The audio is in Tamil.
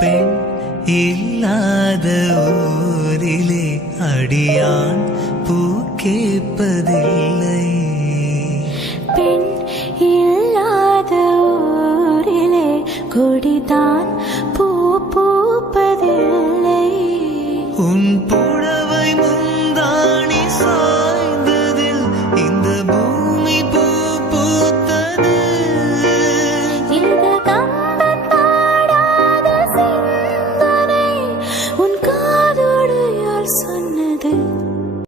பெண் இல்லாத ஊரிலே அடியான் பூ கேட்பதில்லை. பெண் இல்லாத ஊரிலே கொடிதான் பூ பூப்பதில்லை. உன் புடவை முந்தாணி